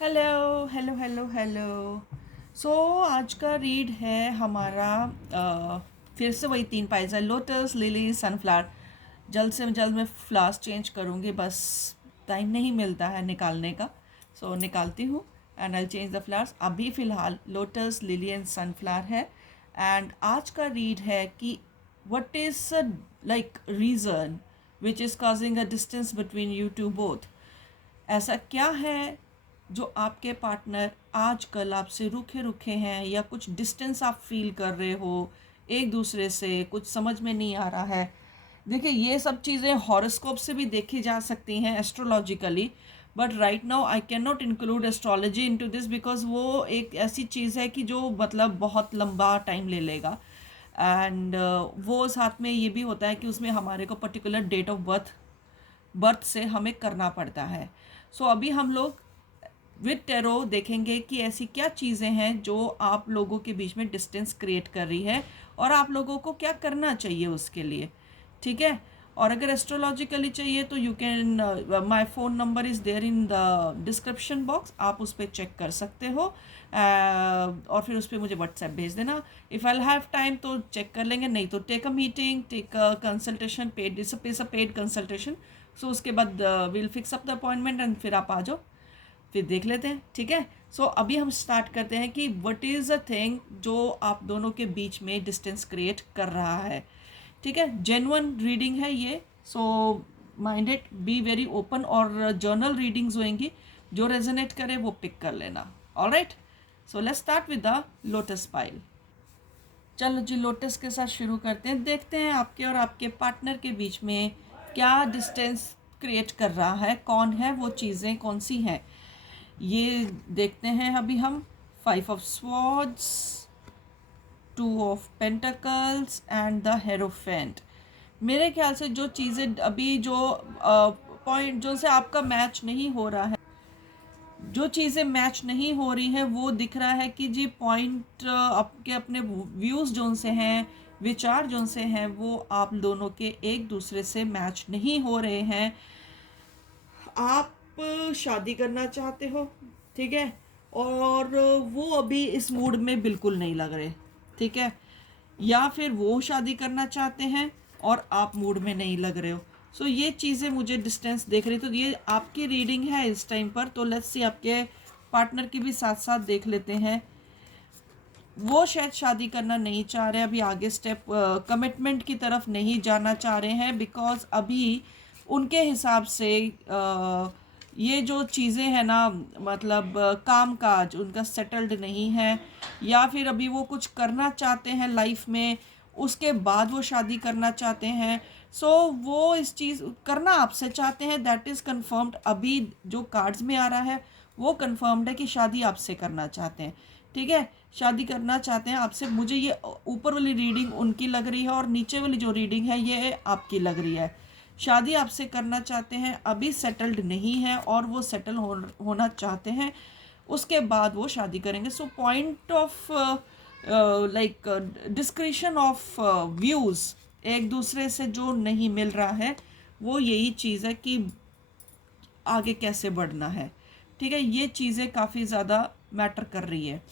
Hello hello hello hello. So आज का read है हमारा फिर से वही तीन पाइज़ा, लोटस, लिली, सनफ्लावर। जल्द से जल्द मैं फ्लावर्स चेंज करूँगी, बस टाइम नहीं मिलता है निकालने का। सो निकालती हूँ and I change the flowers. अभी फ़िलहाल लोटस, लिली एंड सनफ्लावर है। एंड आज का रीड है कि what is a like reason which is causing a distance between you two both। ऐसा क्या है जो आपके पार्टनर आजकल आपसे रूखे रूखे हैं, या कुछ डिस्टेंस आप फील कर रहे हो एक दूसरे से, कुछ समझ में नहीं आ रहा है। देखिए, ये सब चीज़ें हॉरोस्कोप से भी देखी जा सकती हैं, astrologically. But right now I can not include astrology into this, because वो एक ऐसी चीज़ है कि जो मतलब बहुत लंबा टाइम ले लेगा। एंड वो साथ में ये भी होता है कि उसमें हमारे को पर्टिकुलर डेट ऑफ बर्थ से हमें करना पड़ता है। सो अभी हम लोग विद टेरो देखेंगे कि ऐसी क्या चीज़ें हैं जो आप लोगों के बीच में डिस्टेंस क्रिएट कर रही है, और आप लोगों को क्या करना चाहिए उसके लिए। ठीक है। और अगर एस्ट्रोलॉजिकली चाहिए तो you can, my phone number is there in the description box, आप उस पर चेक कर सकते हो। और फिर उस पर मुझे व्हाट्सएप भेज देना। इफ़ आई हैव टाइम तो चेक कर लेंगे, नहीं तो take a meeting, take a consultation, paid, is a paid consultation. So उसके बाद will fix up the appointment and फिर आप आ जाओ, फिर देख लेते हैं। ठीक है। सो अभी हम स्टार्ट करते हैं कि व्हाट इज़ अ थिंग जो आप दोनों के बीच में डिस्टेंस क्रिएट कर रहा है। ठीक है। जेन्युइन रीडिंग है ये। सो माइंडेड, बी वेरी ओपन, और जर्नल रीडिंग्स होंगी, जो रेजोनेट करे वो पिक कर लेना। Alright. So let's start with the lotus pile. चलो जी, लोटस के साथ शुरू करते हैं। देखते हैं आपके और आपके पार्टनर के बीच में क्या डिस्टेंस क्रिएट कर रहा है, कौन है वो चीज़ें, कौन सी हैं ये देखते हैं अभी हम। 5 of Swords, 2 of Pentacles and the hierophant. मेरे ख्याल से जो चीज़ें अभी जो पॉइंट जो से आपका मैच नहीं हो रहा है, जो चीज़ें मैच नहीं हो रही हैं, वो दिख रहा है कि जी पॉइंट आपके अपने व्यूज़ जो से हैं, विचार जो से हैं, वो आप दोनों के एक दूसरे से मैच नहीं हो रहे हैं। आप शादी करना चाहते हो, ठीक है, और वो अभी इस मूड में बिल्कुल नहीं लग रहे। ठीक है। या फिर वो शादी करना चाहते हैं और आप मूड में नहीं लग रहे हो। सो ये चीज़ें मुझे डिस्टेंस देख रही, तो ये आपकी रीडिंग है इस टाइम पर। तो लेट्स सी आपके पार्टनर की भी साथ साथ देख लेते हैं। वो शायद शादी करना नहीं चाह रहे, अभी आगे स्टेप कमिटमेंट की तरफ नहीं जाना चाह रहे हैं, बिकॉज अभी उनके हिसाब से ये जो चीज़ें हैं ना, मतलब काम काज उनका सेटल्ड नहीं है, या फिर अभी वो कुछ करना चाहते हैं लाइफ में, उसके बाद वो शादी करना चाहते हैं। सो वो इस चीज़ करना आपसे चाहते हैं, दैट इज़ कन्फर्म्ड। अभी जो कार्ड्स में आ रहा है वो कन्फर्म्ड है कि शादी आपसे करना चाहते हैं। ठीक है। शादी करना चाहते हैं आपसे। मुझे ये ऊपर वाली रीडिंग उनकी लग रही है, और नीचे वाली जो रीडिंग है ये आपकी लग रही है। शादी आपसे करना चाहते हैं, अभी सेटल्ड नहीं है, और वो सेटल होना चाहते हैं, उसके बाद वो शादी करेंगे। So point of like discretion of views एक दूसरे से जो नहीं मिल रहा है, वो यही चीज़ है कि आगे कैसे बढ़ना है। ठीक है। ये चीज़ें काफ़ी ज़्यादा मैटर कर रही है।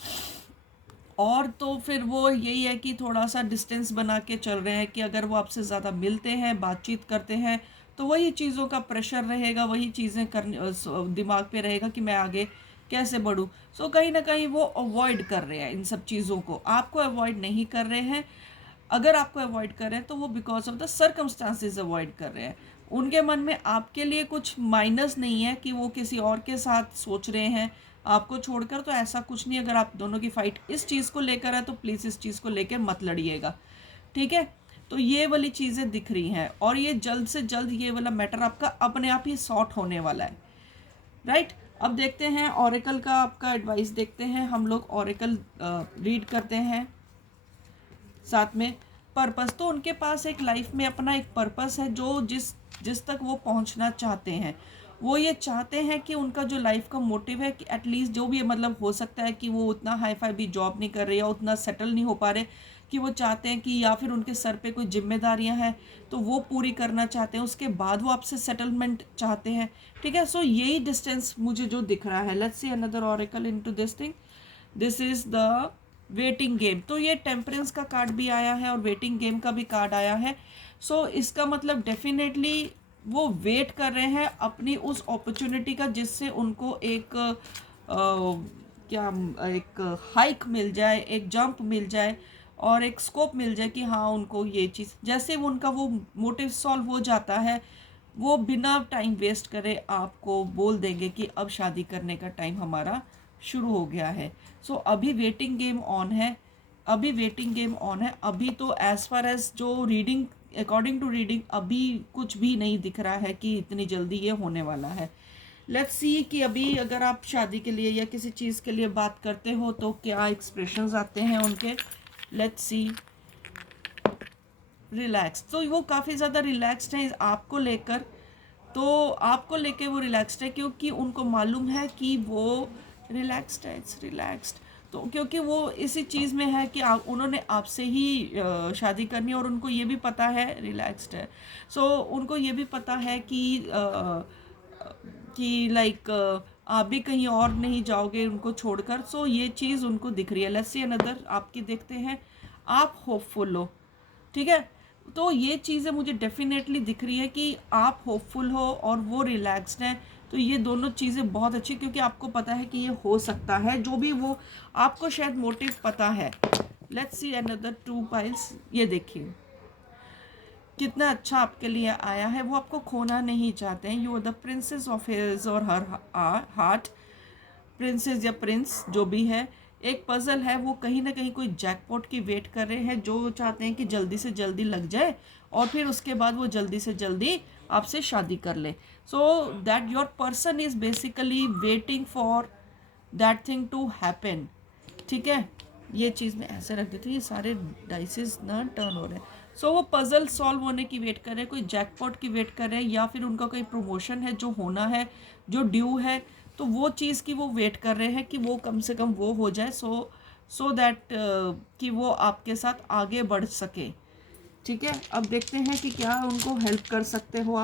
और तो फिर वो यही है कि थोड़ा सा डिस्टेंस बना के चल रहे हैं कि अगर वो आपसे ज़्यादा मिलते हैं, बातचीत करते हैं, तो वही चीज़ों का प्रेशर रहेगा, वही चीज़ें करने दिमाग पे रहेगा कि मैं आगे कैसे बढ़ूँ। सो कहीं ना कहीं वो अवॉइड कर रहे हैं इन सब चीज़ों को, आपको अवॉइड नहीं कर रहे हैं। अगर आपको अवॉइड कर रहे हैं तो वो because of the circumstances avoid कर रहे हैं। उनके मन में आपके लिए कुछ माइनस नहीं है कि वो किसी और के साथ सोच रहे हैं आपको छोड़कर, तो ऐसा कुछ नहीं। अगर आप दोनों की फाइट इस चीज़ को लेकर है तो प्लीज़ इस चीज़ को लेकर मत लड़िएगा। ठीक है। तो ये वाली चीज़ें दिख रही हैं, और ये जल्द से जल्द ये वाला मैटर आपका अपने आप ही सॉर्ट होने वाला है। राइट। अब देखते हैं ऑरेकल का आपका एडवाइस देखते हैं हम लोग। ऑरेकल रीड करते हैं साथ में। पर्पस तो उनके पास एक लाइफ में अपना एक पर्पस है, जो जिस जिस तक वो पहुंचना चाहते हैं, वो ये चाहते हैं कि उनका जो लाइफ का मोटिव है कि एटलीस्ट जो भी मतलब हो सकता है कि वो उतना हाई फाई भी जॉब नहीं कर रहे या उतना सेटल नहीं हो पा रहे, कि वो चाहते हैं कि या फिर उनके सर पे कोई जिम्मेदारियां हैं तो वो पूरी करना चाहते हैं, उसके बाद वो आपसे सेटलमेंट चाहते हैं। ठीक है, सो यही डिस्टेंस मुझे जो दिख रहा है। Let's see another oracle into this thing. This is the waiting game. तो ये टेम्परेंस का कार्ड भी आया है और वेटिंग गेम का भी कार्ड आया है। सो इसका मतलब डेफिनेटली वो वेट कर रहे हैं अपनी उस अपॉर्चुनिटी का जिससे उनको एक क्या एक हाइक मिल जाए, एक जंप मिल जाए और एक स्कोप मिल जाए कि हाँ उनको ये चीज़, जैसे वो उनका वो मोटिव सॉल्व हो जाता है, वो बिना टाइम वेस्ट करे आपको बोल देंगे कि अब शादी करने का टाइम हमारा शुरू हो गया है। सो अभी वेटिंग गेम ऑन है, अभी वेटिंग गेम ऑन है। अभी तो एज फार एज जो रीडिंग, अकॉर्डिंग टू रीडिंग, अभी कुछ भी नहीं दिख रहा है कि इतनी जल्दी ये होने वाला है। लेट्स सी कि अभी अगर आप शादी के लिए या किसी चीज़ के लिए बात करते हो तो क्या एक्सप्रेशंस आते हैं उनके। Let's see. रिलैक्स, तो वो काफ़ी ज़्यादा रिलैक्स्ड हैं आपको लेकर। तो आपको लेकर वो रिलैक्स्ड है क्योंकि उनको मालूम है कि वो रिलैक्स्ड है, इट्स रिलैक्स्ड। तो क्योंकि वो इसी चीज़ में है कि उन्होंने आपसे ही शादी करनी है और उनको ये भी पता है, रिलैक्स्ड है। सो उनको ये भी पता है कि लाइक आप भी कहीं और नहीं जाओगे उनको छोड़कर। सो ये चीज़ उनको दिख रही है। लेट्स सी अनदर आपकी देखते हैं। आप होपफुल हो, ठीक है। तो ये चीज़ें मुझे डेफिनेटली दिख रही है कि आप होपफुल हो और वो रिलैक्स्ड हैं। तो ये दोनों चीज़ें बहुत अच्छी, क्योंकि आपको पता है कि ये हो सकता है, जो भी वो आपको शायद मोटिव पता है। Let's see another two piles. ये देखिए कितना अच्छा आपके लिए आया है। वो आपको खोना नहीं चाहते हैं। You are the princess of his or her heart. Princess या प्रिंस जो भी है, एक पजल है, वो कहीं ना कहीं कोई जैकपॉट की वेट कर रहे हैं, जो चाहते हैं कि जल्दी से जल्दी लग जाए और फिर उसके बाद वो जल्दी से जल्दी आपसे शादी कर ले। So that your person is basically waiting for that thing to happen. ठीक है, ये चीज़ मैं ऐसे रख देती हूँ, ये सारे डाइसेस ना टर्न हो रहे हैं। सो वो पजल सॉल्व होने की वेट कर रहे हैं, कोई जैकपॉट की वेट कर रहे हैं, या फिर उनका कोई प्रमोशन है जो होना है, जो ड्यू है, तो वो चीज़ की वो वेट कर रहे हैं कि वो कम से कम वो हो जाए। सो दैट कि वो आपके साथ आगे बढ़ सके। ठीक है, अब देखते हैं कि क्या उनको हेल्प कर सकते हो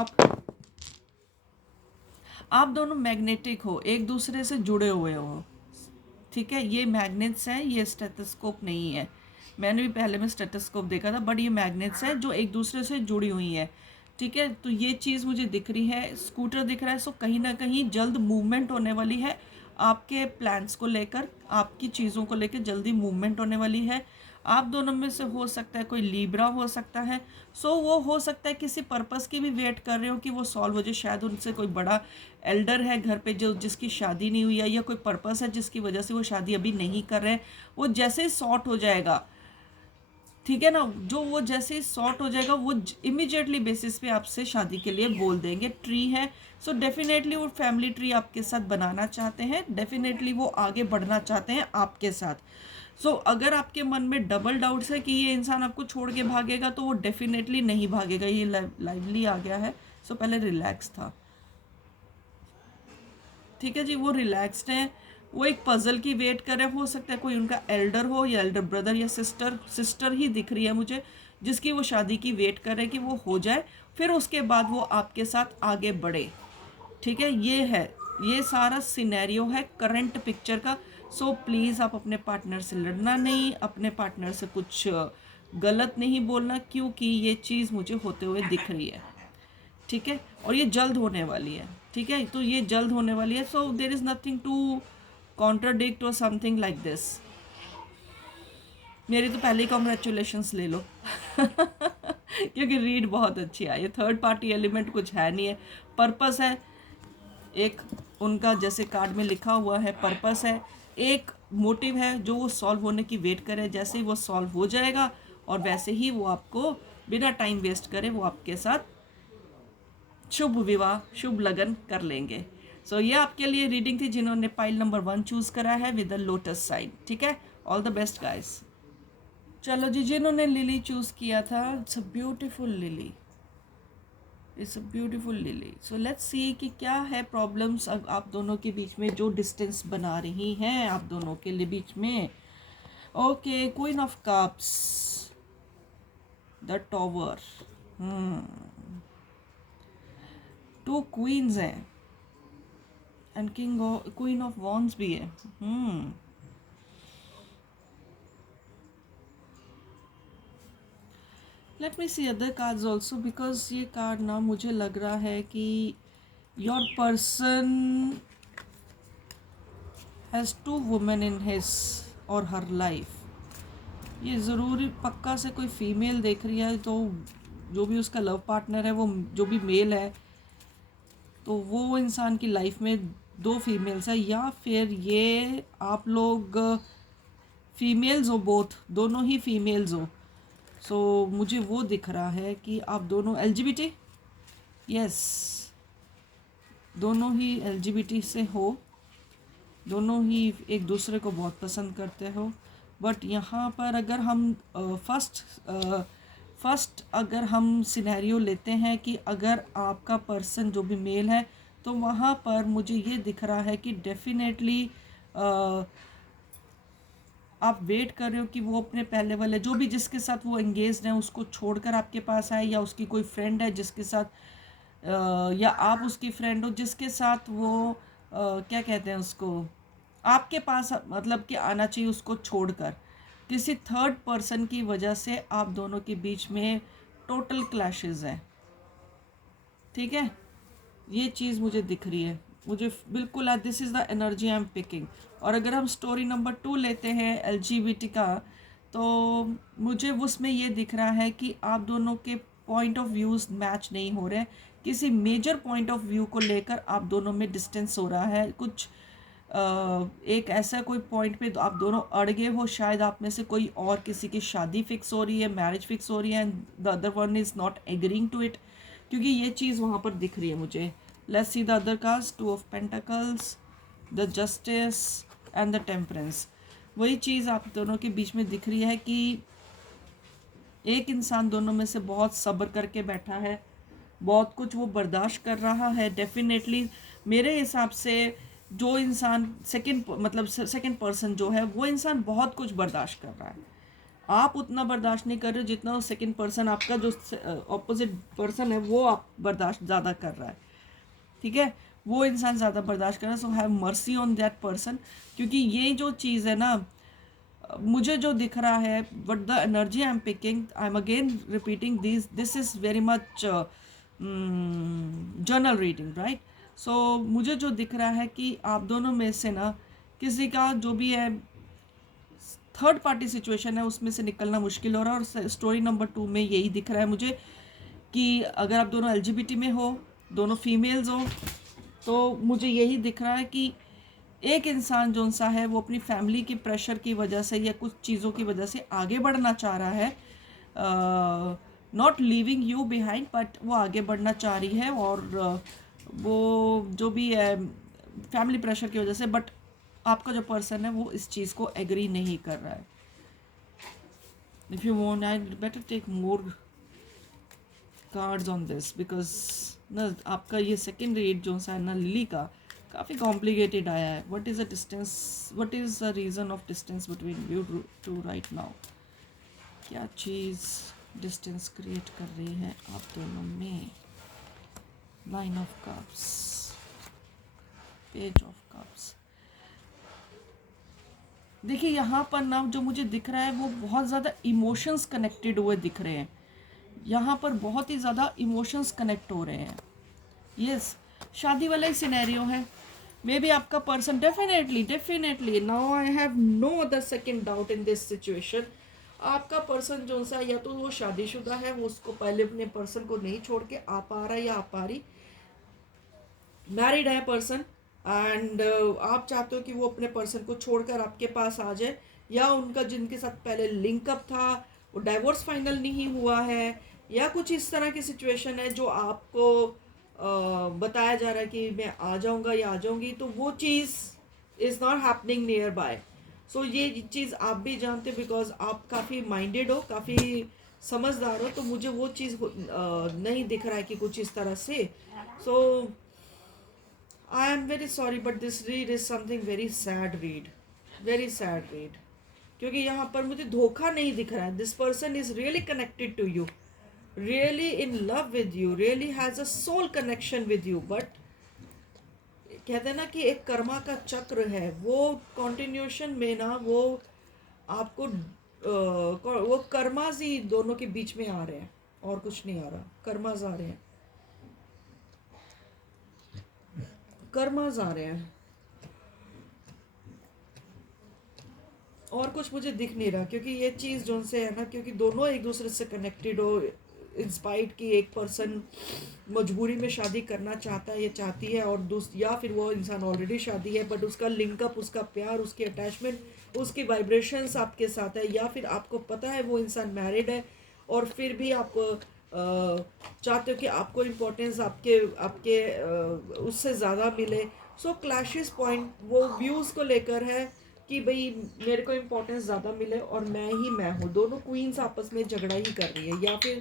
आप दोनों मैग्नेटिक हो, एक दूसरे से जुड़े हुए हो। ठीक है, ये मैग्नेट्स हैं, ये स्टेथोस्कोप नहीं है। मैंने भी पहले में स्टेथोस्कोप देखा था, बट ये मैग्नेट्स हैं जो एक दूसरे से जुड़ी हुई हैं। ठीक है, तो ये चीज़ मुझे दिख रही है। स्कूटर दिख रहा है। सो कहीं ना कहीं जल्द मूवमेंट होने वाली है आपके प्लान्स को लेकर, आपकी चीज़ों को लेकर जल्दी मूवमेंट होने वाली है। आप दोनों में से हो सकता है कोई लीब्रा हो सकता है। सो वो हो सकता है किसी पर्पस की भी वेट कर रहे हो कि वो सॉल्व हो जाए। शायद उनसे कोई बड़ा एल्डर है घर पे जो जिसकी शादी नहीं हुई है, या कोई पर्पस है जिसकी वजह से वो शादी अभी नहीं कर रहे हैं। वो जैसे ही सॉर्ट हो जाएगा, ठीक है ना, जो वो जैसे ही सॉर्ट हो जाएगा वो इमिजिएटली बेसिस पे आपसे शादी के लिए बोल देंगे। ट्री है, सो डेफिनेटली वो फैमिली ट्री आपके साथ बनाना चाहते हैं, डेफिनेटली वो आगे बढ़ना चाहते हैं आपके साथ। सो अगर आपके मन में डबल डाउट्स है कि ये इंसान आपको छोड़ के भागेगा, तो वो डेफिनेटली नहीं भागेगा। ये लाइवली आ गया है। सो पहले रिलैक्स था। ठीक है जी, वो रिलैक्स्ड हैं। वो एक पजल की वेट कर रहे हैं। हो सकता है कोई उनका एल्डर हो, या एल्डर ब्रदर या सिस्टर ही दिख रही है मुझे, जिसकी वो शादी की वेट कर रहे हैं कि वो हो जाए, फिर उसके बाद वो आपके साथ आगे बढ़े। ठीक है, ये है, ये सारा सिनेरियो है करंट पिक्चर का। सो प्लीज़ आप अपने पार्टनर से लड़ना नहीं, अपने पार्टनर से कुछ गलत नहीं बोलना, क्योंकि ये चीज़ मुझे होते हुए दिख रही है। ठीक है, और ये जल्द होने वाली है। ठीक है, तो ये जल्द होने वाली है। So there is nothing to contradict और समथिंग लाइक दिस। मेरी तो पहले ही कॉन्ग्रेचुलेशंस ले लो क्योंकि रीड बहुत अच्छी आई है। थर्ड पार्टी एलिमेंट कुछ है नहीं है, पर्पस है एक उनका, जैसे कार्ड में लिखा हुआ है, पर्पस है, एक मोटिव है जो वो सॉल्व होने की वेट करे। जैसे ही वो सॉल्व हो जाएगा और वैसे ही वो आपको बिना टाइम वेस्ट करे वो आपके साथ शुभ विवाह, शुभ लगन कर लेंगे। सो ये आपके लिए रीडिंग थी जिन्होंने पाइल नंबर 1 चूज करा है विद द लोटस साइन। ठीक है, ऑल द बेस्ट गाइस। चलो जी, जिन्होंने लिली चूज किया था, it's a beautiful lily. It's a beautiful lily. So let's see कि क्या है प्रॉब्लम्स आप दोनों के बीच में जो डिस्टेंस बना रही हैं आप दोनों के लिए बीच में। Okay, queen of cups, the tower, two queens हैं एंड क्वीन ऑफ वॉन्ड्स भी है। Let me see other cards also, because ये कार्ड ना मुझे लग रहा है कि your person has two women in his or her life. ये ज़रूरी पक्का से कोई फीमेल देख रही है, तो जो भी उसका लव पार्टनर है वो जो भी मेल है, तो वो इंसान की लाइफ में दो फीमेल्स है, या फिर ये आप लोग फीमेल्स हो, बोथ दोनों ही फीमेल्स हो। सो मुझे वो दिख रहा है कि आप दोनों LGBT, यस, दोनों ही LGBT से हो, दोनों ही एक दूसरे को बहुत पसंद करते हो। बट यहाँ पर अगर हम फर्स्ट अगर हम सिनेरियो लेते हैं कि अगर आपका पर्सन जो भी मेल है, तो वहाँ पर मुझे ये दिख रहा है कि डेफिनेटली आप वेट कर रहे हो कि वो अपने पहले वाले जो भी जिसके साथ वो एंगेज्ड है उसको छोड़कर आपके पास आए, या उसकी कोई फ्रेंड है जिसके साथ या आप उसकी फ्रेंड हो जिसके साथ वो क्या कहते हैं उसको, आपके पास मतलब कि आना चाहिए उसको छोड़कर। किसी थर्ड पर्सन की वजह से आप दोनों के बीच में टोटल क्लैशेस हैं। ठीक है, ये चीज़ मुझे दिख रही है, मुझे बिल्कुल this is the energy I am picking. और अगर हम स्टोरी नंबर 2 लेते हैं LGBT का, तो मुझे उसमें ये दिख रहा है कि आप दोनों के पॉइंट ऑफ व्यूज़ मैच नहीं हो रहे, किसी मेजर पॉइंट ऑफ व्यू को लेकर आप दोनों में डिस्टेंस हो रहा है। कुछ एक ऐसा कोई पॉइंट पे आप दोनों अड़ गए हो, शायद आप में से कोई और किसी की शादी फिक्स हो रही है, मैरिज फिक्स हो रही है, and the other one is not agreeing to it, क्योंकि ये चीज़ वहाँ पर दिख रही है मुझे। Let's see the other cards, 2 of pentacles, the justice and the temperance. वही चीज़ आप दोनों के बीच में दिख रही है कि एक इंसान दोनों में से बहुत सब्र करके बैठा है, बहुत कुछ वो बर्दाश्त कर रहा है। डेफिनेटली मेरे हिसाब से जो इंसान सेकंड पर्सन जो है वो इंसान बहुत कुछ बर्दाश्त कर रहा है। आप उतना बर्दाश्त नहीं कर रहे जितना सेकंड पर्सन, आपका जो ऑपोजिट पर्सन है वो आप बर्दाश्त ज़्यादा कर रहा है। ठीक है, वो इंसान ज़्यादा बर्दाश्त कर रहा है। So have mercy on that person, क्योंकि ये जो चीज़ है ना, मुझे जो दिख रहा है, but the energy I am picking, I am again repeating this is very much journal reading, right. So मुझे जो दिख रहा है कि आप दोनों में से ना किसी का जो भी है थर्ड पार्टी सिचुएशन है उसमें से निकलना मुश्किल हो रहा है। और स्टोरी नंबर 2 में यही दिख रहा है मुझे कि अगर आप दोनों LGBT में हो, दोनों फीमेल्स हो, तो मुझे यही दिख रहा है कि एक इंसान जो सा है वो अपनी फैमिली की प्रेशर की वजह से या कुछ चीज़ों की वजह से आगे बढ़ना चाह रहा है, not leaving you behind, but वो आगे बढ़ना चाह रही है, और वो जो भी है फैमिली प्रेशर की वजह से, बट आपका जो पर्सन है वो इस चीज़ को एग्री नहीं कर रहा है। If you want I better take more cards on this, because ना आपका ये सेकेंड रीड जो सा है ना लिली का, काफ़ी कॉम्प्लिकेटेड आया है। What is the distance, what is the reason of distance between you two right now? क्या चीज़ डिस्टेंस क्रिएट कर रही है आप दोनों में? 9 of cups, page of cups. देखिए यहाँ पर ना जो मुझे दिख रहा है वो बहुत ज़्यादा इमोशंस कनेक्टेड हुए दिख रहे हैं, यहाँ पर बहुत ही ज़्यादा इमोशंस कनेक्ट हो रहे हैं। यस, शादी वाला ही सिनेरियो है। मे बी आपका person definitely now I have no other second doubt in this situation, आपका पर्सन जो सा या तो वो शादीशुदा है, वो उसको पहले अपने पर्सन को नहीं छोड़ के आ पा रहा है या आ पा रही, मैरिड है पर्सन, एंड आप चाहते हो कि वो अपने पर्सन को छोड़कर आपके पास आ जाए, या उनका जिनके साथ पहले लिंकअप था वो डाइवोर्स फाइनल नहीं हुआ है, या कुछ इस तरह की सिचुएशन है जो आपको बताया जा रहा है कि मैं आ जाऊंगा या आ जाऊंगी, तो वो चीज़ is not happening nearby. So ये चीज़ आप भी जानते हो, बिकॉज आप काफ़ी माइंडेड हो, काफ़ी समझदार हो, तो मुझे वो चीज़ नहीं दिख रहा है कि कुछ इस तरह से। So I am very sorry but this read is something very sad read, very sad read. क्योंकि यहाँ पर मुझे धोखा नहीं दिख रहा है। This person is really connected to you, really in love with you, really has a soul connection with you, but कहते हैं ना कि एक कर्मा का चक्र है, वो कंटिन्यूशन में ना वो आपको वो कर्माज ही दोनों के बीच में आ रहे हैं, और कुछ नहीं आ रहा। कर्माज आ रहे हैं, कर्माज आ रहे हैं, और कुछ मुझे दिख नहीं रहा। क्योंकि ये चीज़ जो से है ना, क्योंकि दोनों एक दूसरे से कनेक्टेड हो, इंस्पाइट की एक पर्सन मजबूरी में शादी करना चाहता है या चाहती है, और या फिर वो इंसान ऑलरेडी शादी है बट उसका लिंकअप, उसका प्यार, उसकी अटैचमेंट, उसकी वाइब्रेशंस आपके साथ है, या फिर आपको पता है वो इंसान मैरिड है और फिर भी आप चाहते हो कि आपको इम्पोर्टेंस आपके आपके उससे ज़्यादा मिले। सो क्लैशेस पॉइंट वो व्यूज़ को लेकर है कि भाई मेरे को इम्पोर्टेंस ज़्यादा मिले और मैं हूँ। दोनों क्वींस आपस में झगड़ा ही कर रही है, या फिर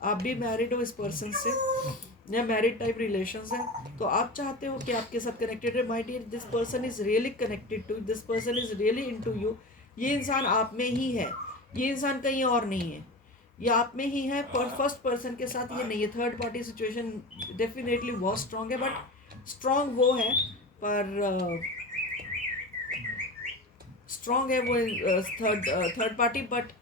आप भी मैरिड हो इस पर्सन से, या मैरिड टाइप रिलेशंस है, तो आप चाहते हो कि आपके साथ कनेक्टेड है। My dear, this person is really connected to, this person is really into you. ये इंसान आप में ही है, ये इंसान कहीं और नहीं है, ये आप में ही है। पर फर्स्ट पर्सन के साथ ये नहीं है। थर्ड पार्टी सिचुएशन डेफिनेटली बहुत स्ट्रांग है, बट स्ट्रांग वो है, पर स्ट्रांग है वो थर्ड पार्टी, बट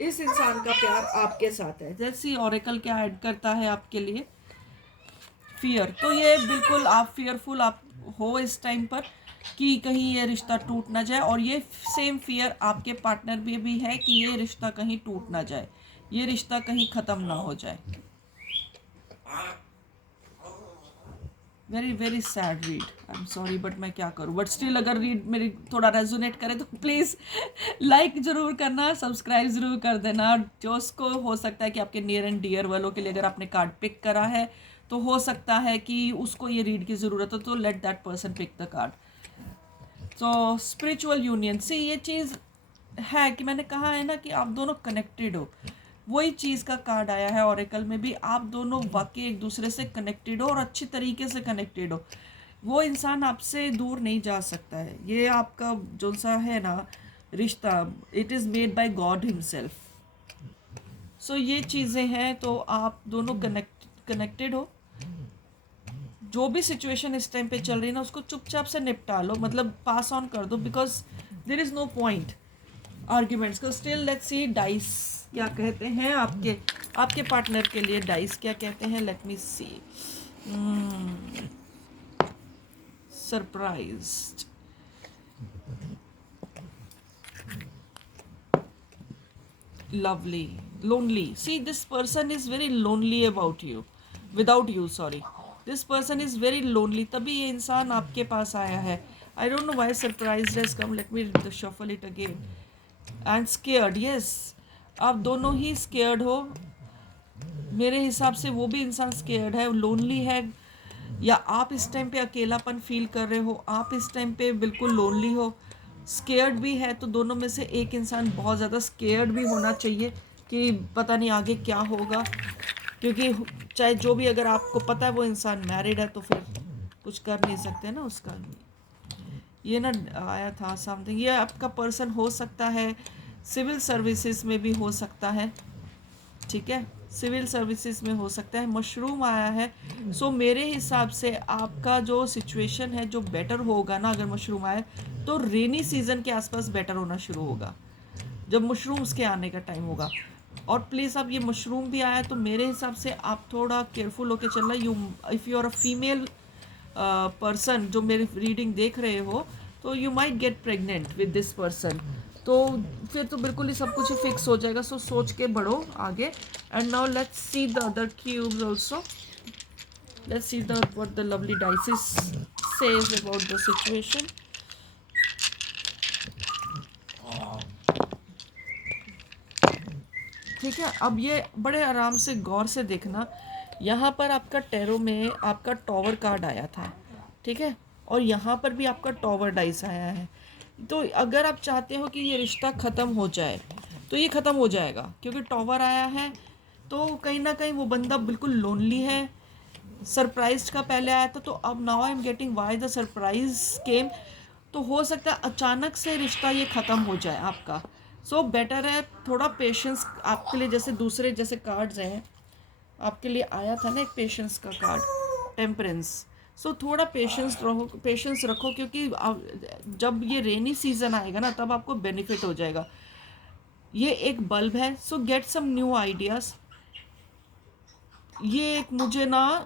इस इंसान का प्यार आपके साथ है। जैसे ऑरेकल क्या ऐड करता है आपके लिए, फियर। तो ये बिल्कुल आप फियरफुल आप हो इस टाइम पर कि कहीं ये रिश्ता टूट ना जाए, और ये सेम फियर आपके पार्टनर भी है कि ये रिश्ता कहीं टूट ना जाए, ये रिश्ता कहीं ख़त्म ना हो जाए। Very very sad read, I am sorry but मैं क्या करूँ, बट स्टिल अगर रीड मेरी थोड़ा रेजोनेट करे तो प्लीज़ लाइक ज़रूर करना, सब्सक्राइब ज़रूर कर देना। जो उसको हो सकता है कि आपके नियर एंड डियर वालों के लिए अगर आपने कार्ड पिक करा है तो हो सकता है कि उसको ये रीड की ज़रूरत हो, तो let that person pick the card. So spiritual union से ये चीज़ है कि मैंने कहा है ना कि आप दोनों कनेक्टेड हो, वही चीज़ का कार्ड आया है ऑरेकल में भी। आप दोनों वाकई एक दूसरे से कनेक्टेड हो और अच्छी तरीके से कनेक्टेड हो। वो इंसान आपसे दूर नहीं जा सकता है। ये आपका जो सा है ना रिश्ता, it is made by God himself. So ये चीज़ें हैं, तो आप दोनों कनेक्टेड हो। जो भी सिचुएशन इस टाइम पे चल रही है ना, उसको चुपचाप से निपटा लो, मतलब पास ऑन कर दो, because there is no point arguments को। स्टिल लेट्स सी डाइस क्या कहते हैं आपके पार्टनर के लिए। डाइस क्या कहते हैं, let me see. Surprised, lovely, lonely. See, this person is very lonely about you, without you, sorry. This person is very lonely, तभी ये इंसान आपके पास आया है। I don't know why surprised has come, let me shuffle it again. And scared, yes, आप दोनों ही scared हो। मेरे हिसाब से वो भी इंसान scared है, lonely है, या आप इस टाइम पे अकेलापन फील कर रहे हो, आप इस टाइम पे बिल्कुल लोनली हो, स्केयर्ड भी है। तो दोनों में से एक इंसान बहुत ज़्यादा स्केयर्ड भी होना चाहिए कि पता नहीं आगे क्या होगा, क्योंकि चाहे जो भी, अगर आपको पता है वो इंसान मैरिड है तो फिर कुछ कर नहीं सकते ना उसका। ये ना आया था समथिंग, ये आपका पर्सन हो सकता है सिविल सर्विसेज में भी हो सकता है, ठीक है, सिविल सर्विसेज में हो सकता है। मशरूम आया है, सो मेरे हिसाब से आपका जो सिचुएशन है जो बेटर होगा ना, अगर मशरूम आए तो रेनी सीजन के आसपास बेटर होना शुरू होगा, जब मशरूम्स के आने का टाइम होगा। और प्लीज़ अब ये मशरूम भी आया तो मेरे हिसाब से आप थोड़ा केयरफुल होकर चलना। If you are a female person जो मेरी रीडिंग देख रहे हो, तो you might get pregnant with this person. तो फिर तो बिल्कुल ही सब कुछ ही फिक्स हो जाएगा। सो सोच के बढ़ो आगे। And now let's see the other cubes also. Let's see the what the lovely dices says about the situation. ठीक है, अब ये बड़े आराम से गौर से देखना। यहाँ पर आपका टैरो में आपका टॉवर कार्ड आया था, ठीक है, और यहाँ पर भी आपका टॉवर डाइस आया है। तो अगर आप चाहते हो कि ये रिश्ता ख़त्म हो जाए, तो ये ख़त्म हो जाएगा, क्योंकि टॉवर आया है तो कहीं ना कहीं वो बंदा बिल्कुल लोनली है। सरप्राइज का पहले आया था, तो अब now I am getting why the surprise came. तो हो सकता है अचानक से रिश्ता ये ख़त्म हो जाए आपका। सो बेटर है थोड़ा पेशेंस आपके लिए। जैसे दूसरे जैसे कार्ड्स हैं, आपके लिए आया था ना एक पेशेंस का कार्ड, टेम्परेंस। सो थोड़ा पेशेंस रखो, क्योंकि जब ये रेनी सीजन आएगा ना तब आपको बेनिफिट हो जाएगा। ये एक बल्ब है, so get some new ideas. ये एक मुझे ना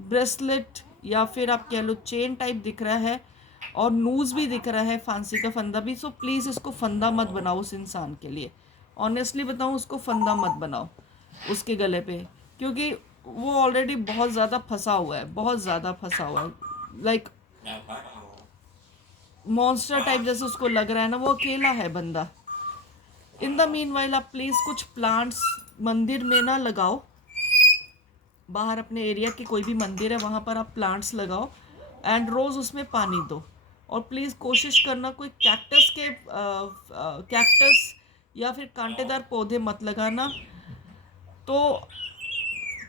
ब्रेसलेट या फिर आप कह लो चेन टाइप दिख रहा है, और नूज़ भी दिख रहा है, फांसी का फंदा भी। सो प्लीज़ इसको फंदा मत बनाओ उस इंसान के लिए। ऑनेस्टली बताऊँ, उसको फंदा मत बनाओ उसके गले पे, क्योंकि वो ऑलरेडी बहुत ज़्यादा फंसा हुआ है, बहुत ज़्यादा फंसा हुआ है। लाइक मॉन्स्टर टाइप जैसे उसको लग रहा है ना, वो अकेला है बंदा। इन द मीन वाइल आप प्लीज़ कुछ प्लांट्स मंदिर में ना लगाओ, बाहर अपने एरिया की कोई भी मंदिर है वहाँ पर आप प्लांट्स लगाओ, एंड रोज़ उसमें पानी दो। और प्लीज़ कोशिश करना कोई कैक्टस या फिर कांटेदार पौधे मत लगाना, तो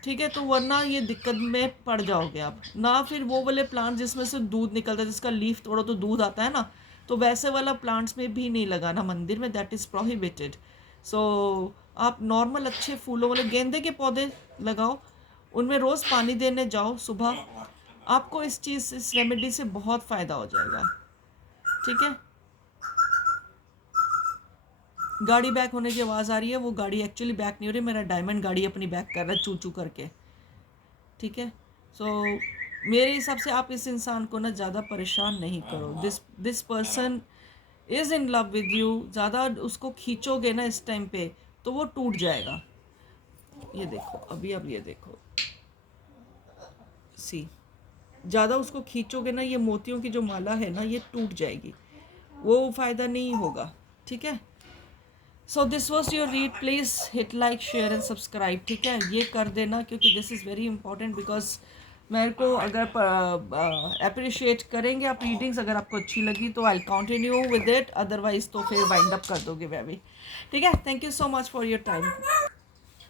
ठीक है, तो वरना ये दिक्कत में पड़ जाओगे आप ना। फिर वो वाले प्लांट जिसमें से दूध निकलता है, जिसका लीफ तोड़ो तो दूध आता है ना, तो वैसे वाला प्लांट्स में भी नहीं लगाना मंदिर में, दैट इज़ प्रोहिबिटेड। सो आप नॉर्मल अच्छे फूलों वाले गेंदे के पौधे लगाओ, उनमें रोज़ पानी देने जाओ सुबह। आपको इस रेमेडी से बहुत फ़ायदा हो जाएगा। ठीक है, गाड़ी बैक होने की आवाज़ आ रही है, वो गाड़ी एक्चुअली बैक नहीं हो रही, मेरा डायमंड गाड़ी अपनी बैक कर रहा है चू चू करके। ठीक है, सो मेरे हिसाब से आप इस इंसान को ना ज़्यादा परेशान नहीं करो। This person is in love with you. ज़्यादा उसको खींचोगे ना इस टाइम पे तो वो टूट जाएगा। ये देखो, अभी अब ये देखो, सी ज़्यादा उसको खींचोगे ना, ये मोतियों की जो माला है ना, ये टूट जाएगी, वो फ़ायदा नहीं होगा। ठीक है, so this was your read. Please hit like share and subscribe. ठीक है, ये कर देना, क्योंकि this is very important. Because मेरे को अगर अप्रिशिएट करेंगे आप रीडिंग्स, अगर आपको अच्छी लगी तो I continue with it, otherwise तो फिर वाइंड अप कर दोगे मैं भी। ठीक है, thank you so much for your time.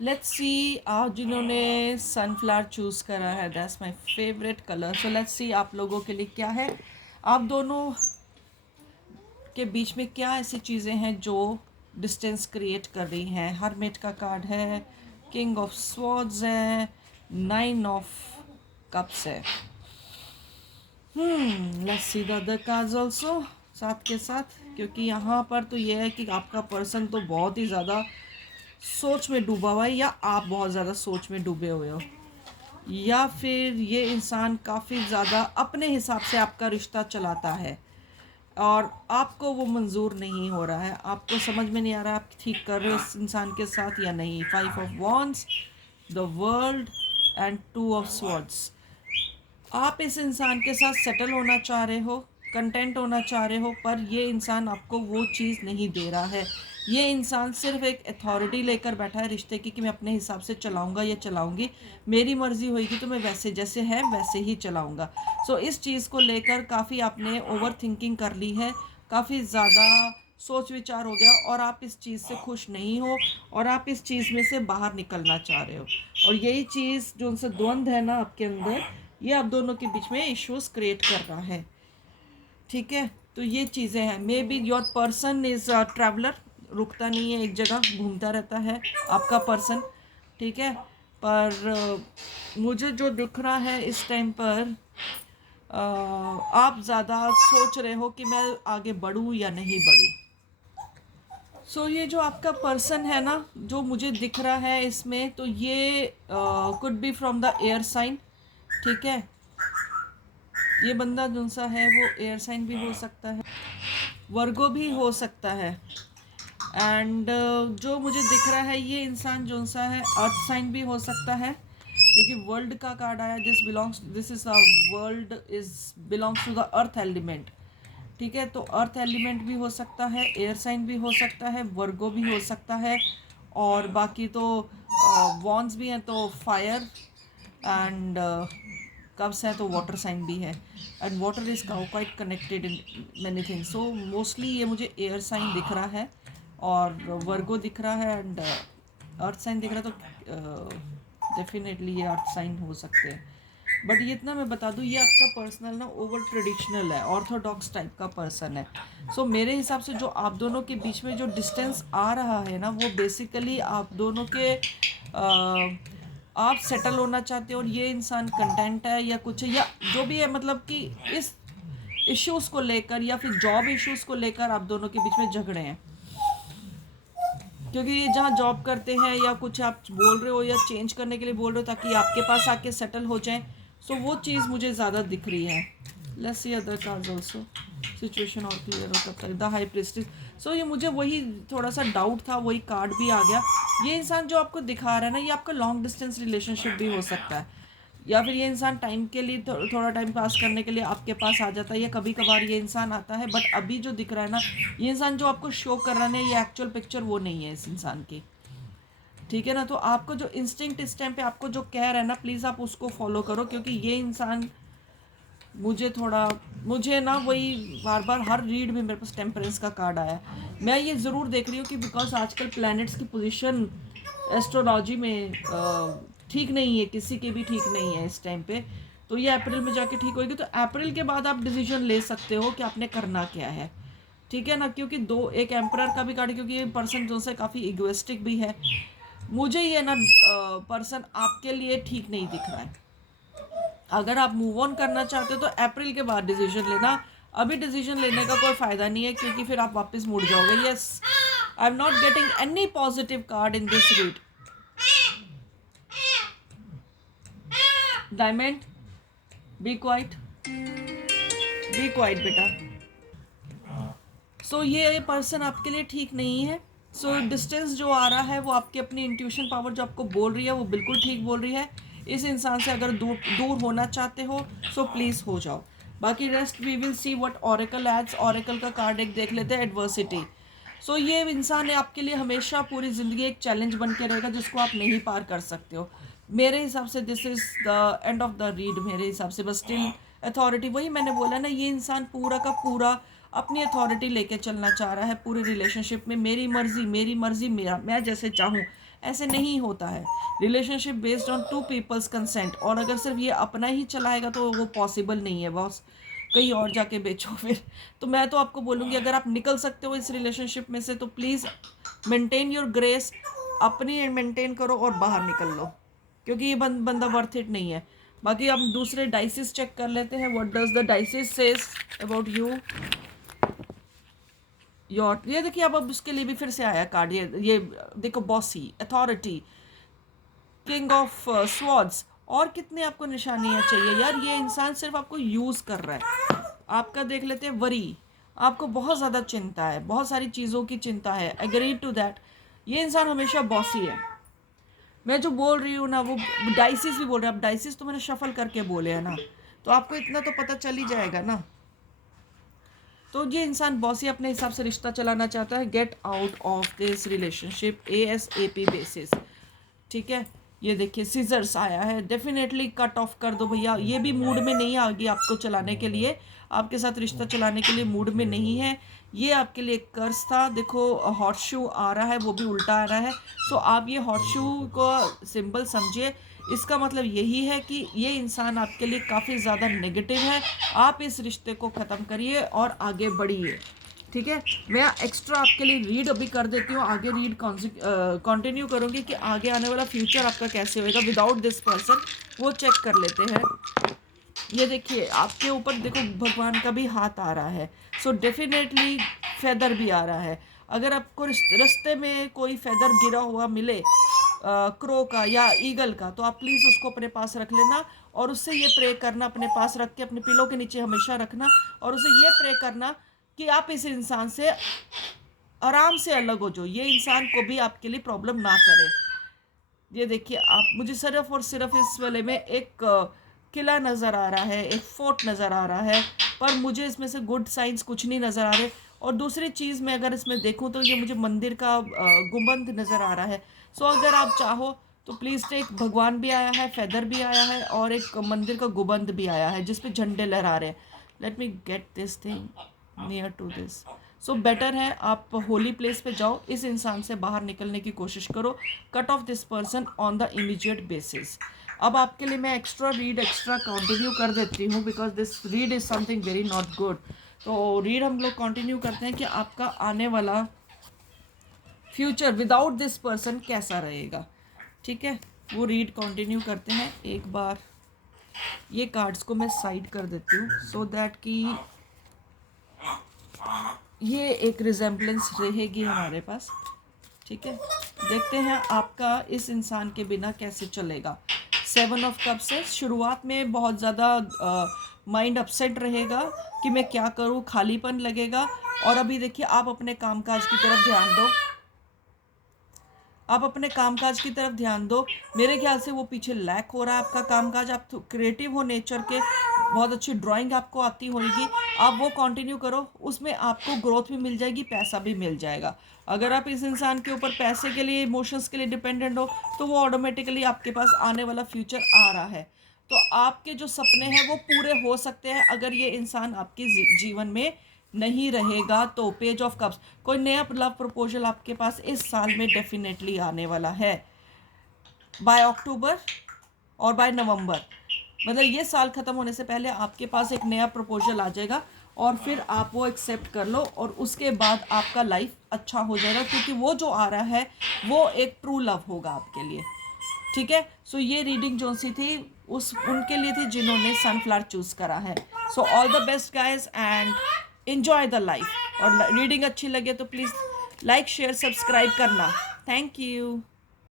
Let's see, आज जिन्होंने सनफ्लावर चूज़ करा है, that's my favourite colour. So let's see आप लोगों के लिए क्या है, आप दोनों के बीच में क्या ऐसी चीज़ें हैं जो डिस्टेंस क्रिएट कर रही हैं। हरमेट का कार्ड है, किंग ऑफ स्वॉर्ड्स है, 9 ऑफ कप्स है। Let's see the other cards also साथ के साथ, क्योंकि यहाँ पर तो ये है कि आपका पर्सन तो बहुत ही ज़्यादा सोच में डूबा हुआ है, या आप बहुत ज़्यादा सोच में डूबे हुए हो, या फिर ये इंसान काफ़ी ज़्यादा अपने हिसाब से आपका रिश्ता चलाता है और आपको वो मंजूर नहीं हो रहा है। आपको समझ में नहीं आ रहा आप ठीक कर रहे हो इस इंसान के साथ या नहीं। 5 of wands, the world and 2 of swords. आप इस इंसान के साथ सेटल होना चाह रहे हो, कंटेंट होना चाह रहे हो, पर ये इंसान आपको वो चीज़ नहीं दे रहा है। ये इंसान सिर्फ एक अथॉरिटी लेकर बैठा है रिश्ते की, कि मैं अपने हिसाब से चलाऊंगा या चलाऊंगी, मेरी मर्जी होगी तो मैं वैसे जैसे है वैसे ही चलाऊंगा। सो इस चीज़ को लेकर काफ़ी आपने ओवर थिंकिंग कर ली है, काफ़ी ज़्यादा सोच विचार हो गया, और आप इस चीज़ से खुश नहीं हो, और आप इस चीज़ में से बाहर निकलना चाह रहे हो। और यही चीज़ जो उनसे द्वंद्व है ना आपके अंदर, ये आप दोनों के बीच में इश्यूज क्रिएट कर रहा है। ठीक है, तो ये चीज़ें हैं। May be your person is traveller, रुकता नहीं है एक जगह, घूमता रहता है आपका पर्सन। ठीक है, पर मुझे जो दिख रहा है इस टाइम पर, आप ज़्यादा सोच रहे हो कि मैं आगे बढ़ूँ या नहीं बढ़ूँ। सो ये जो आपका पर्सन है ना, जो मुझे दिख रहा है इसमें, तो ये could be from the air sign. ठीक है, ये बंदा जो सा है वो एयर साइन भी हो सकता है, वर्गो भी हो सकता है, एंड जो मुझे दिख रहा है ये इंसान जो सा है अर्थ साइन भी हो सकता है, क्योंकि वर्ल्ड का कार्ड आया। This is the world is belongs to the earth element. ठीक है, तो अर्थ एलिमेंट भी हो सकता है, एयर साइन भी हो सकता है, वर्गो भी हो सकता है, और बाकी तो वॉन्स भी हैं तो फायर, एंड कब्स है तो वाटर साइन भी है, and water is quite connected in many things. So mostly ये मुझे एयर साइन दिख रहा है, और वर्गो दिख रहा है एंड अर्थ साइन दिख रहा है, तो डेफिनेटली ये अर्थ साइन हो सकते हैं। बट ये इतना मैं बता दूँ, ये आपका पर्सनल ना ओवर ट्रेडिशनल है, ऑर्थोडॉक्स टाइप का पर्सन है। सो मेरे हिसाब से जो आप दोनों के बीच में जो डिस्टेंस आ रहा है ना, वो बेसिकली आप दोनों के आप सेटल होना चाहते हो और ये इंसान कंटेंट है या कुछ है या जो भी है, मतलब कि इस इश्यूज को लेकर या फिर जॉब इश्यूज को लेकर आप दोनों के बीच में झगड़े हैं। क्योंकि ये जहाँ जॉब करते हैं या कुछ आप बोल रहे हो या चेंज करने के लिए बोल रहे हो ताकि आपके पास आके सेटल हो जाएं, सो वो चीज़ मुझे ज़्यादा दिख रही है। Let's see other cards also, situation और क्लियर हो तब तक। द हाई प्रीस्टेस, सो ये मुझे वही थोड़ा सा डाउट था, वही कार्ड भी आ गया। ये इंसान जो आपको दिखा रहा है ना, ये आपका लॉन्ग डिस्टेंस रिलेशनशिप भी हो सकता है, या फिर ये इंसान टाइम के लिए थोड़ा टाइम पास करने के लिए आपके पास आ जाता है, या कभी कभार ये इंसान आता है। बट अभी जो दिख रहा है ना, ये इंसान जो आपको शो कर रहा है ना, ये एक्चुअल पिक्चर वो नहीं है इस इंसान की, ठीक है ना। तो आपको जो इंस्टिंक्ट इस टाइम पे आपको जो कह रहा है ना, प्लीज़ आप उसको फॉलो करो, क्योंकि ये इंसान मुझे ना वही बार बार हर रीड में मेरे पास टेम्परेंस का कार्ड आया है। मैं ये ज़रूर देख रही हूँ कि बिकॉज आजकल प्लैनेट्स की पोजीशन एस्ट्रोलॉजी में ठीक नहीं है, किसी की भी ठीक नहीं है इस टाइम पे। तो ये अप्रैल में जाके ठीक होगी, तो अप्रैल के बाद आप डिसीजन ले सकते हो कि आपने करना क्या है, ठीक है ना। क्योंकि एक एम्परर का भी कार्ड, क्योंकि ये पर्सन जो से काफ़ी इगोइस्टिक भी है, मुझे ये ना पर्सन आपके लिए ठीक नहीं दिख रहा है। अगर आप मूव ऑन करना चाहते हो तो अप्रैल के बाद डिसीजन लेना, अभी डिसीजन लेने का कोई फ़ायदा नहीं है, क्योंकि फिर आप वापस मुड़ जाओगे। Yes, I am not getting any positive card in this read. Diamond, be quiet, be quiet बेटा। सो ये पर्सन आपके लिए ठीक नहीं है। सो डिस्टेंस जो आ रहा है वो आपकी अपनी इंट्यूशन पावर जो आपको बोल रही है वो बिल्कुल ठीक बोल रही है। इस इंसान से अगर दूर होना चाहते हो सो प्लीज़ हो जाओ। बाकी rest we will see what oracle adds. Oracle का कार्ड एक देख लेते हैं, एडवर्सिटी। सो ये इंसान है आपके लिए हमेशा पूरी ज़िंदगी एक चैलेंज बन के रहेगा जिसको आप नहीं पार कर सकते हो। मेरे हिसाब से this is the end of the read मेरे हिसाब से। बस स्टिल अथॉरिटी, वही मैंने बोला ना, ये इंसान पूरा का पूरा अपनी अथॉरिटी लेके चलना चाह रहा है पूरे रिलेशनशिप में। मेरी मर्जी मेरा, मैं जैसे चाहूँ, ऐसे नहीं होता है। Relationship based on two people's consent, और अगर सिर्फ ये अपना ही चलाएगा तो वो पॉसिबल नहीं है बॉस। कहीं और जाके बेचो फिर। तो मैं तो आपको बोलूँगी, अगर आप निकल सकते हो इस रिलेशनशिप में से तो प्लीज़ मेंटेन योर ग्रेस, अपनी मेंटेन करो और बाहर निकल लो, क्योंकि ये बंदा वर्थ इट नहीं है। बाकी हम दूसरे डाइसिस चेक कर लेते हैं। What does the dices says about you. Your, ये देखिए अब उसके लिए भी फिर से आया कार्ड, ये देखो, bossy, authority, king of swords. और कितने आपको निशानियां चाहिए यार, ये इंसान सिर्फ आपको यूज़ कर रहा है। आपका देख लेते हैं वरी, आपको बहुत ज़्यादा चिंता है, बहुत सारी चीज़ों की चिंता है। एग्री टू दैट, ये इंसान हमेशा बॉसी है। मैं जो बोल रही हूँ ना वो डाइसिस भी बोल रहे हैं। अब डाइसिस तो मैंने शफल करके बोले हैं ना, तो आपको इतना तो पता चल ही जाएगा ना। तो ये इंसान बॉसी अपने हिसाब से रिश्ता चलाना चाहता है। Get out of this relationship ASAP basis, ठीक है। ये देखिए सीजर्स आया है, डेफिनेटली कट ऑफ कर दो भैया। ये भी मूड में नहीं आएगी आपको चलाने के लिए, आपके साथ रिश्ता चलाने के लिए मूड में नहीं है। ये आपके लिए एक कर्ज था। देखो हॉट शू आ रहा है, वो भी उल्टा आ रहा है। सो आप ये हॉट शू को सिंबल समझिए। इसका मतलब यही है कि ये इंसान आपके लिए काफ़ी ज़्यादा नेगेटिव है। आप इस रिश्ते को ख़त्म करिए और आगे बढ़िए, ठीक है। मैं एक्स्ट्रा आपके लिए रीड अभी कर देती हूँ, आगे रीड कंटिन्यू करूँगी कि आगे आने वाला फ्यूचर आपका कैसे होएगा विदाउट दिस पर्सन, वो चेक कर लेते हैं। ये देखिए आपके ऊपर देखो भगवान का भी हाथ आ रहा है। सो डेफिनेटली फेदर भी आ रहा है। अगर आपको रास्ते में कोई फेदर गिरा हुआ मिले क्रो का या ईगल का, तो आप प्लीज़ उसको अपने पास रख लेना और उससे ये प्रे करना, अपने पास रख के अपने पिलो के नीचे हमेशा रखना, और उसे ये प्रे करना कि आप इस इंसान से आराम से अलग हो जाओ, ये इंसान को भी आपके लिए प्रॉब्लम ना करे। ये देखिए आप, मुझे सिर्फ और सिर्फ इस वाले में एक किला नज़र आ रहा है, एक फोर्ट नज़र आ रहा है, पर मुझे इसमें से गुड साइंस कुछ नहीं नज़र आ रहे। और दूसरी चीज़ मैं अगर इसमें देखूं तो ये मुझे मंदिर का गुंबद नज़र आ रहा है। सो अगर आप चाहो तो प्लीज़ एक भगवान भी आया है, फेदर भी आया है, और एक मंदिर का गुंबद भी आया है जिस पे झंडे लहरा रहे हैं। Let me get this thing near to this. So better है आप होली प्लेस पे जाओ, इस इंसान से बाहर निकलने की कोशिश करो, cut off this person on the immediate basis. अब आपके लिए मैं एक्स्ट्रा कंटिन्यू कर देती हूँ, because this read is something very not good. तो रीड हम लोग कंटिन्यू करते हैं कि आपका आने वाला फ्यूचर विदाउट दिस पर्सन कैसा रहेगा। ठीक है, वो रीड कंटिन्यू करते हैं। एक बार ये कार्ड्स को मैं साइड कर देती हूँ सो दैट कि ये एक रिजेम्बलेंस रहेगी हमारे पास। ठीक है, देखते हैं आपका इस इंसान के बिना कैसे चलेगा। 7 ऑफ कप्स है। शुरुआत में बहुत ज़्यादा माइंड अपसेट रहेगा कि मैं क्या करूँ, खालीपन लगेगा। और अभी देखिए आप अपने कामकाज की तरफ ध्यान दो, आप अपने कामकाज की तरफ ध्यान दो। मेरे ख्याल से वो पीछे लैक हो रहा है आपका कामकाज। आप क्रिएटिव हो नेचर के, बहुत अच्छी ड्राइंग आपको आती होगी, आप वो कंटिन्यू करो, उसमें आपको ग्रोथ भी मिल जाएगी, पैसा भी मिल जाएगा। अगर आप इस इंसान के ऊपर पैसे के लिए, इमोशंस के लिए डिपेंडेंट हो तो वो ऑटोमेटिकली आपके पास आने वाला फ्यूचर आ रहा है। तो आपके जो सपने हैं वो पूरे हो सकते हैं अगर ये इंसान आपके जीवन में नहीं रहेगा तो। पेज ऑफ कप्स, कोई नया लव प्रपोजल आपके पास इस साल में डेफिनेटली आने वाला है, बाय अक्टूबर और बाय नवंबर। मतलब ये साल ख़त्म होने से पहले आपके पास एक नया प्रपोजल आ जाएगा और फिर आप वो एक्सेप्ट कर लो और उसके बाद आपका लाइफ अच्छा हो जाएगा, क्योंकि वो जो आ रहा है वो एक ट्रू लव होगा आपके लिए। ठीक है, सो ये रीडिंग जो सी थी उनके लिए थी जिन्होंने सनफ्लावर चूज़ करा है। So all the best guys and enjoy the life. और रीडिंग अच्छी लगे तो प्लीज़ लाइक शेयर सब्सक्राइब करना। Thank you.